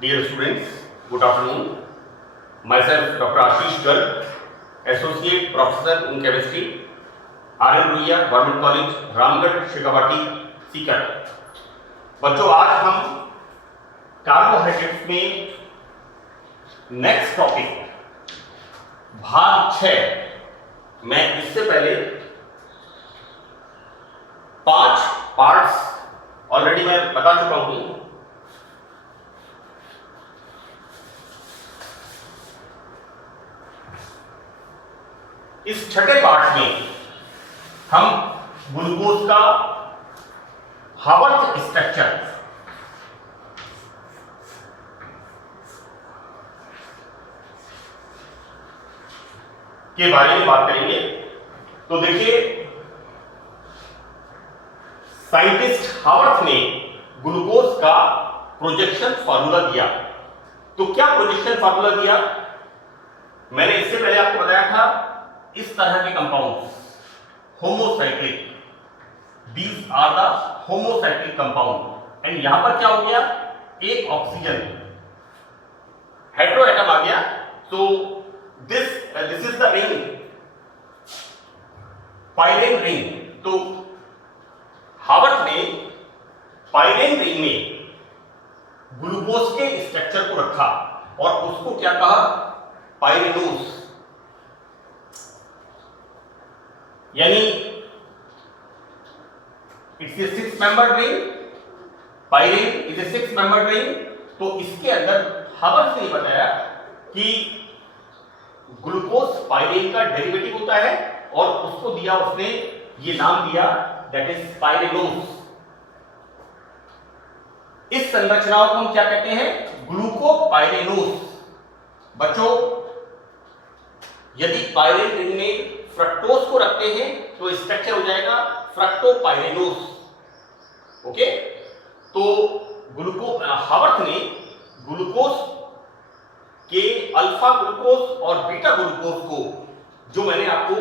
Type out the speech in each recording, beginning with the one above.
Dear students, good afternoon. Myself Dr. Ashish Garg, Associate Professor in Chemistry, R.N. Ruia, Government College, Ramgarh, Shekhawati, Sikar. बच्चों, आज हम carbohydrates में next topic भाग 6, मैं इससे पहले 5 पार्ट्स ऑलरेडी मैं बता चुका हूं। इस छठे पार्ट में हम ग्लूकोज का हावर्थ स्ट्रक्चर के बारे में बात करेंगे। तो देखिए, साइंटिस्ट हावर्थ ने ग्लूकोज का प्रोजेक्शन फार्मूला दिया। तो क्या प्रोजेक्शन फार्मूला दिया? मैंने इससे पहले आपको बताया था, इस तरह के compounds homocyclic, these are the homocyclic compound. And यहां पर क्या हो गया, एक ऑक्सीजन हेटेरो एटम आ गया। तो this is the ring, pyran ring. तो हावर्थ ने पाइरेन रिंग में ग्लूकोज के स्ट्रक्चर को रखा और उसको क्या कहा, पाइरेनोस। यानी it's a 6 membered ring, pyran is a 6 membered ring. तो इसके अंदर हावर्थ ने बताया कि ग्लूकोज पाइरेन का डेरिवेटिव होता है और उसको दिया, उसने ये नाम दिया, दैट इज पाइरेनोस। इस संरचनाओं को हम क्या कहते हैं, ग्लूकोपाइरेनोस। बच्चों, यदि पाइरेन रिंग में फ्रक्टोज को रखते हैं तो स्ट्रक्चर हो जाएगा फ्रक्टोपाइरेनोस। ओके, तो हावर्थ ने ग्लूकोज के अल्फा ग्लूकोज और बीटा ग्लूकोज को, जो मैंने आपको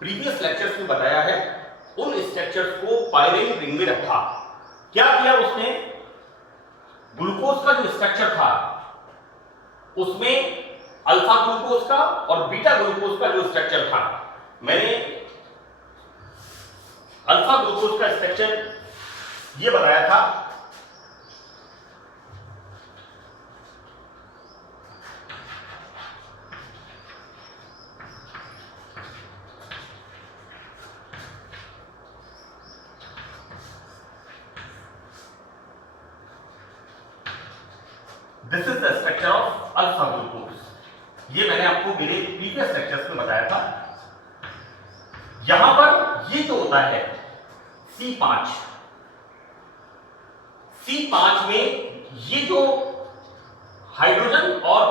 प्रीवियस लेक्चर्स में बताया है, उन स्ट्रक्चर्स को पाइरेन रिंग में रखा। क्या किया उसने, ग्लूकोज का जो स्ट्रक्चर था उसमें अल्फा ग्लूकोज का और बीटा ग्लूकोज का जो स्ट्रक्चर था, मैंने अल्फा ग्लूकोज का स्ट्रक्चर ये बताया था। This is the structure of alpha glucose. ये मैंने आपको मेरे प्रीवियस लेक्चर्स में बताया था। यहां पर ये जो होता है C5 में ये जो हाइड्रोजन और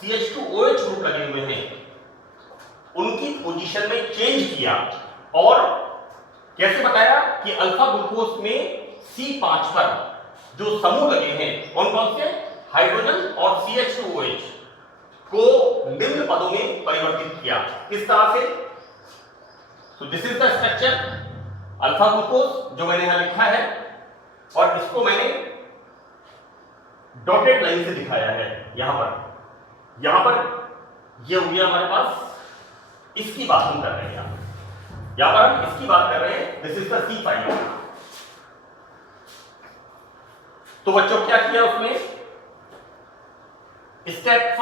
CH2OH ग्रुप लगे हुए हैं, उनकी पोजीशन में चेंज किया। और कैसे बताया कि अल्फा ग्लूकोज में C5 पर जो समूह लगे हैं, कौन कौन से, हाइड्रोजन और CH2OH को निम्न पदों में परिवर्तित किया। किस तरह से? तो this is the structure alpha glucose, जो मैंने यहां लिखा है, और इसको मैंने डॉटेड लाइन से दिखाया है। यहां पर ये हो गया हमारे पास। इसकी बात हम कर रहे हैं, यहां पर हम इसकी बात कर रहे हैं। This is the C5। तो बच्चों, क्या किया उसमें, स्टेप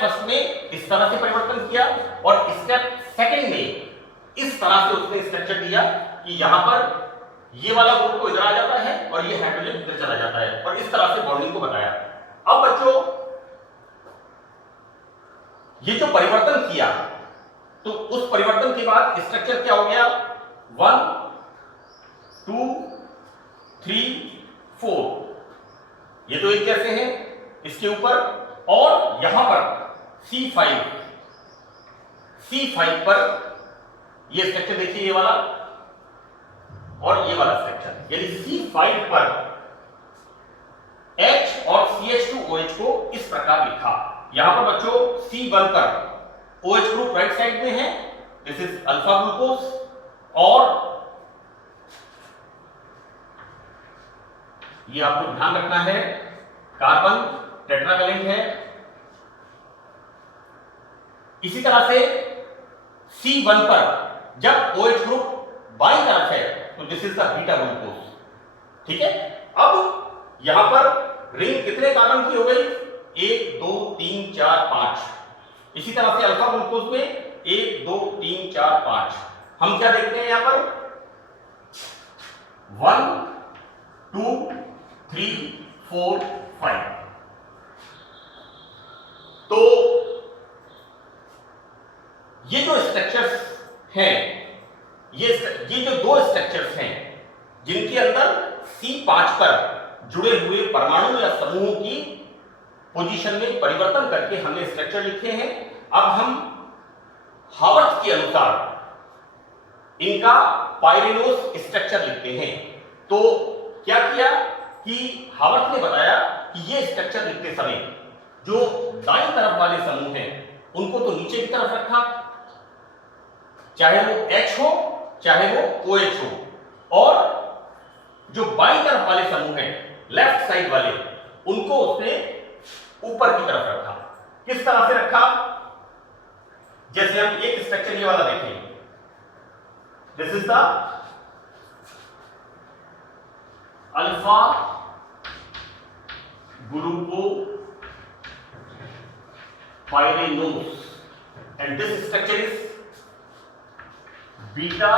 फर्स्ट में इस तरह से परिवर्तन किया और स्टेप सेकंड में इस तरह से उसने स्ट्रक्चर दिया कि यहां पर ये वाला ग्रुप तो इधर आ जाता है और ये हाइड्रोजन इधर चला जाता है, और इस तरह से बॉन्डिंग को बताया। अब बच्चों, ये जो परिवर्तन किया, तो उस परिवर्तन के बाद स्ट्रक्चर क्या हो गया, 1 2 3 4। ये तो एक जैसे हैं इसके ऊपर, और यहां पर C5 पर ये स्ट्रक्चर देखिए, ये वाला और ये वाला स्ट्रक्चर, यानी C5 पर H और CH2OH को इस प्रकार लिखा। यहां पर बच्चों C1 पर OH ग्रुप राइट साइड में है, दिस इज अल्फा ग्लूकोज, और ये आपको ध्यान रखना है कार्बन टेट्रावैलेंट है। इसी तरह से C1 पर जब OH ग्रुप बाईं तरफ है तो this is the beta glucose. ठीक है, अब यहां पर रिंग कितने कार्बन की हो गई? 1 2 3 4 5। इसी तरह से अल्फा ग्लूकोज में 1 2 3 4 5। हम क्या देखते हैं यहां पर? 1 2 3 4 5। तो ये जो स्ट्रक्चर्स हैं, ये जो दो स्ट्रक्चर्स हैं जिनके अंदर C5 पर जुड़े हुए परमाणु या समूहों की पोजीशन में परिवर्तन करके हमने स्ट्रक्चर लिखे हैं। अब हम हावर्थ के अनुसार इनका पाइरेनोस स्ट्रक्चर लिखते हैं। तो क्या किया कि हावर्थ ने बताया कि ये स्ट्रक्चर लिखते समय जो दाईं तरफ वाले समूह हैं उनको तो नीचे की तरफ रखा, चाहे वो H हो चाहे वो OH हो, और जो बाईं तरफ वाले समूह हैं लेफ्ट साइड वाले उनको उसने ऊपर की तरफ रखा। किस तरह से रखा? जैसे हम एक स्ट्रक्चर ये वाला देखें, this is the alpha glucopyranose and this structure is beta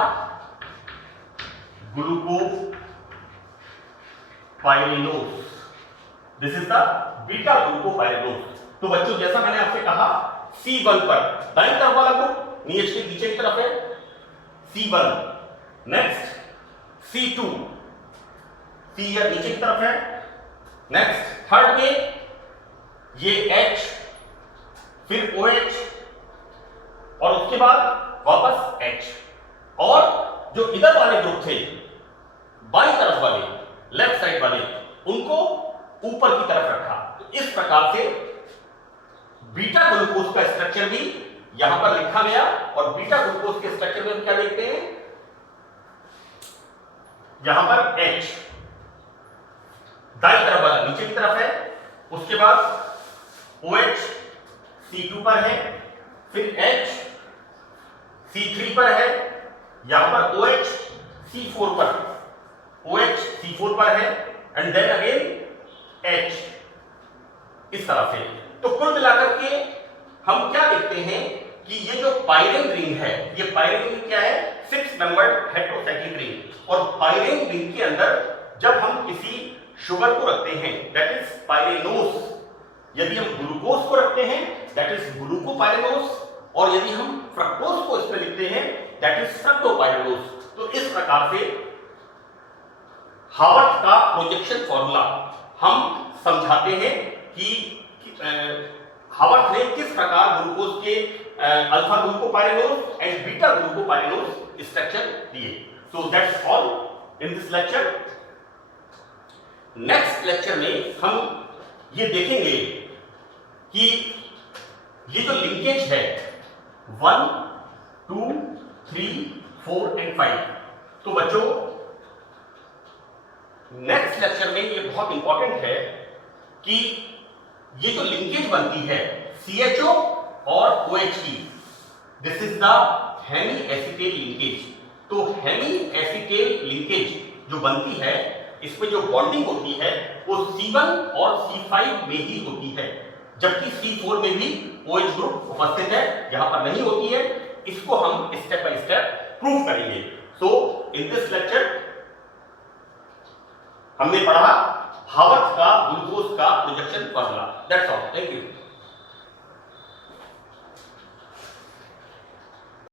glucopyranose. This is the beta glucopyranose. तो बच्चों जैसा मैंने आपसे कहा C1 पर दाईं तरफ वाला ग्रुप नीचे की नीचे की तरफ है C1, नेक्स्ट C2, C या नीचे की तरफ है, नेक्स्ट थर्ड में ये H, फिर OH और उसके बाद वापस H, और जो इधर वाले ग्रुप थे बाईं तरफ वाले लेफ्ट साइड वाले उनको ऊपर की तरफ रखा। तो इस प्रकार से बीटा ग्लूकोज का स्ट्रक्चर भी यहां पर लिखा गया। और बीटा ग्लूकोज के स्ट्रक्चर में हम क्या देखते हैं? यहां पर H दाईं तरफ वाला नीचे की तरफ है, उसके बाद OH C2 पर है, फिर H C3 पर है, यहां पर OH C4 पर, OH C4 पर है, एंड देन अगेन H, इस तरह से। तो कुल मिलाकर के हम क्या देखते हैं कि ये जो पाइरेन रिंग है, ये पाइरेन रिंग क्या है? 6 मेंबर्ड हेटेरोसाइक्लिक रिंग। और पाइरेन रिंग के अंदर जब हम किसी शुगर को रखते हैं दैट इज पाइरेनोस, यदि हम ग्लूकोज को रखते हैं दैट इज ग्लूकोपाइरेनोस, और यदि हम फ्रक्टोज को इसमें लिखते हैं दैट इज फ्रक्टोपाइरेनोस। तो इस प्रकार से हावर्थ का प्रोजेक्शन फॉर्मूला हम समझाते हैं कि हावर्थ ने किस प्रकार ग्लूकोज के अल्फा ग्लूकोपाइरेनोस एंड बीटा ग्लूकोपाइरेनोस स्ट्रक्चर दिए। So that's all in this lecture. Next lecture में हम ये देखेंगे कि ये जो लिंकेज है 1 2 3 4 एंड 5, तो बच्चों नेक्स्ट लेक्चर में ये बहुत इंपॉर्टेंट है कि ये जो लिंकेज बनती है CHO और OH की, this is the hemiacetal linkage. तो हेमी एसिटेट लिंकेज जो बनती है इसमें जो बॉन्डिंग होती है वो C1 और C5 में ही होती है, जबकि C4 में भी OH ग्रुप उपस्थित है, यहां पर नहीं होती है। इसको हम स्टेप बाय स्टेप प्रूव करेंगे। सो इन दिस लेक्चर हमने पढ़ा हावर्थ का ग्लूकोज का projection formula. That's all, thank you.